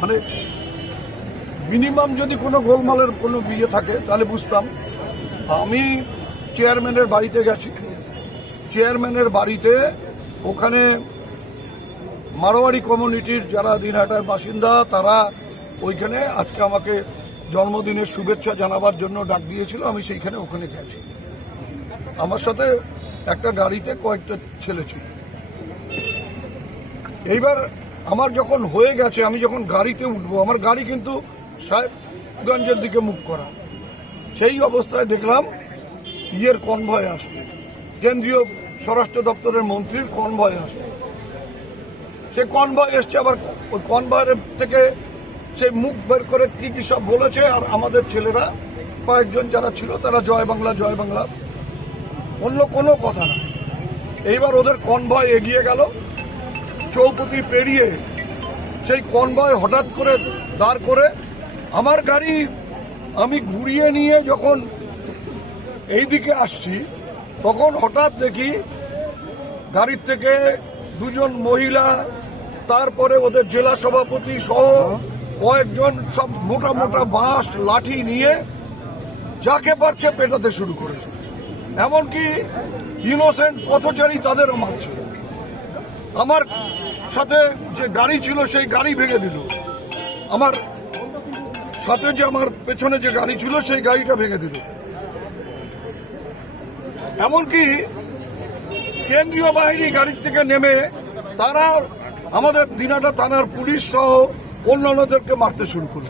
মানে মিনিমাম যদি কোনো গোলমালের কোনো বিয়ে থাকে তাহলে বুঝতাম। আমি চেয়ারম্যানের বাড়িতে গেছি, চেয়ারম্যানের বাড়িতে ওখানে মারোয়াড়ি কমিউনিটির যারা দিনহাটার বাসিন্দা তারা ওইখানে আজকে আমাকে জন্মদিনের শুভেচ্ছা জানাবার জন্য ডাক দিয়েছিল। আমি সেইখানে ওখানে গেছি, আমার সাথে একটা গাড়িতে কয়েকটা ছেলে ছিল। এইবার আমার যখন হয়ে গেছে, আমি যখন গাড়িতে উঠবো, আমার গাড়ি কিন্তু সাহেবগঞ্জের দিকে মুখ করা, সেই অবস্থায় দেখলাম ইয়ের কনভয় আসবে, কেন্দ্রীয় স্বরাষ্ট্র দপ্তরের মন্ত্রীর কনভয় আসবে। সে কনভয় এসছে, আবার ওই কনভয়ের থেকে সে মুখ বের করে কি কি সব বলেছে। আর আমাদের ছেলেরা কয়েকজন যারা ছিল তারা জয় বাংলা জয় বাংলা, অন্য কোনো কথা না। এইবার ওদের কনভয় এগিয়ে গেল, চৌপতি পেরিয়ে সেই কনভয় হঠাৎ করে দাঁড় করে আমার গাড়ি আমি ঘুরিয়ে নিয়ে যখন এই দিকে আসছি, তখন হঠাৎ দেখি গাড়ির থেকে দুজন মহিলা, তারপরে ওদের জেলা সভাপতি সহ কয়েকজন সব মোটা মোটা বাঁশ লাঠি নিয়ে যাকে পারছে পেটাতে শুরু করেছে। এমনকি ইনোসেন্ট পথচারী তাদেরও মারছে। আমার সাথে যে গাড়ি ছিল সেই গাড়ি ভেঙে দিল, আমার সাথে যে আমার পেছনে যে গাড়ি ছিল সেই গাড়িটা ভেঙে দিল। এমনকি কেন্দ্রীয় বাহিনী গাড়ির থেকে নেমে তারা আমাদের দিনহাটা থানার পুলিশ সহ অন্যান্যদেরকে মারতে শুরু করল।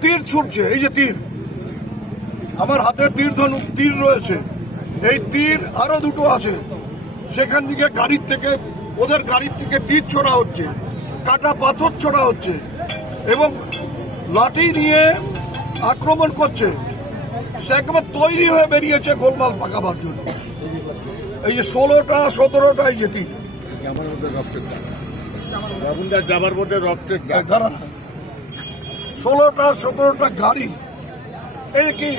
তীর ছুটছে, এই যে তীর, আমার হাতে তীর রয়েছে, এই তীর আরো দুটো আছে, সেখান থেকে গাড়ির থেকে ওদের গাড়ির থেকে তীর ছোড়া হচ্ছে, কাটা পাথর ছোড়া হচ্ছে এবং লাঠি নিয়ে আক্রমণ করছে। সে একেবারে তৈরি হয়ে বেরিয়েছে গোলমাল পাকাবার জন্য। এই যে 16টা 17টা এই যে তীর, 16টা 17টা গাড়ি। এই কি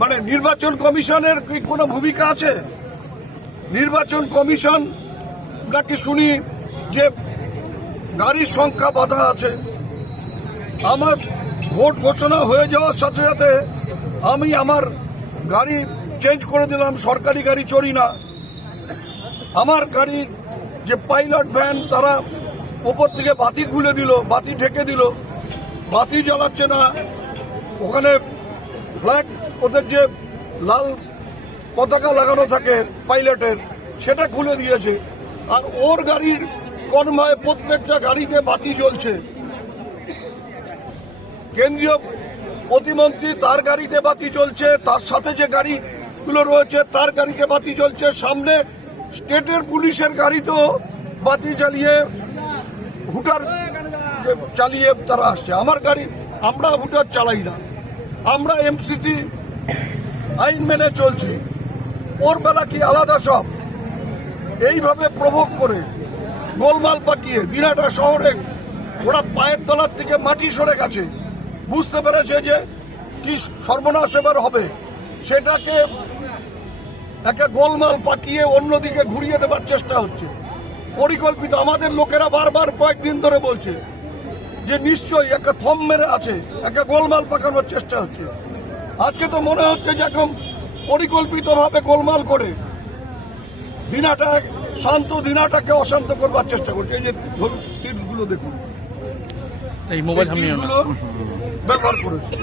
মানে নির্বাচন কমিশনের কি কোনো ভূমিকা আছে? নির্বাচন কমিশন নাকি শুনি যে গাড়ির সংখ্যা বাধা আছে। আমার ভোট ঘোষণা হয়ে যাওয়ার সাথে সাথে আমি আমার গাড়ি চেঞ্জ করে দিলাম, সরকারি গাড়ি চড়ি না। আমার গাড়ির যে পাইলট ভ্যান তারা উপর থেকে বাতি খুলে দিল, বাতি ঢেকে দিল, বাতি জ্বালাচ্ছে না। ওখানে ফ্ল্যাগ, ওদের যে লাল পতাকা লাগানো থাকে পাইলটের, সেটা খুলে দিয়েছে। আর ওর গাড়ির কনভয়ে প্রত্যেকটা গাড়িতে বাতি জ্বলছে। কেন্দ্রীয় প্রতিমন্ত্রী তার গাড়িতে বাতি জ্বলছে, তার সাথে যে গাড়িগুলো রয়েছে তার গাড়িতে বাতি জ্বলছে, সামনে স্টেটের পুলিশের গাড়িতেও বাতি জ্বালিয়ে হুটার চালিয়ে তারা আসছে। আমার গাড়ি, আমরা হুটার চালাই না, আমরা এমসিসি আইন মেনে চলছি। ওর বেলা কি আলাদা সব? এইভাবে প্রভোগ করে গোলমাল পাকিয়ে দিনহাটা শহরে ওরা পায়ের তলার থেকে মাটি সরে গেছে, বুঝতে পেরেছে যে কি সর্বনাশ এবার হবে। সেটাকে একটা গোলমাল পাকিয়ে অন্যদিকে ঘুরিয়ে দেবার চেষ্টা হচ্ছে পরিকল্পিত। আমাদের লোকেরা বারবার কয়েকদিন ধরে বলছে যে নিশ্চয়ই একটা থম মেরে আছে, একটা গোলমাল পাকানোর চেষ্টা হচ্ছে। আজকে তো মনে হচ্ছে যে এখন পরিকল্পিতভাবে গোলমাল করে দিনহাটা শান্ত দিনহাটাকে অশান্ত করবার চেষ্টা করছে। এই যে তীরগুলো দেখুন, এই মোবাইল ব্যবহার করেছে।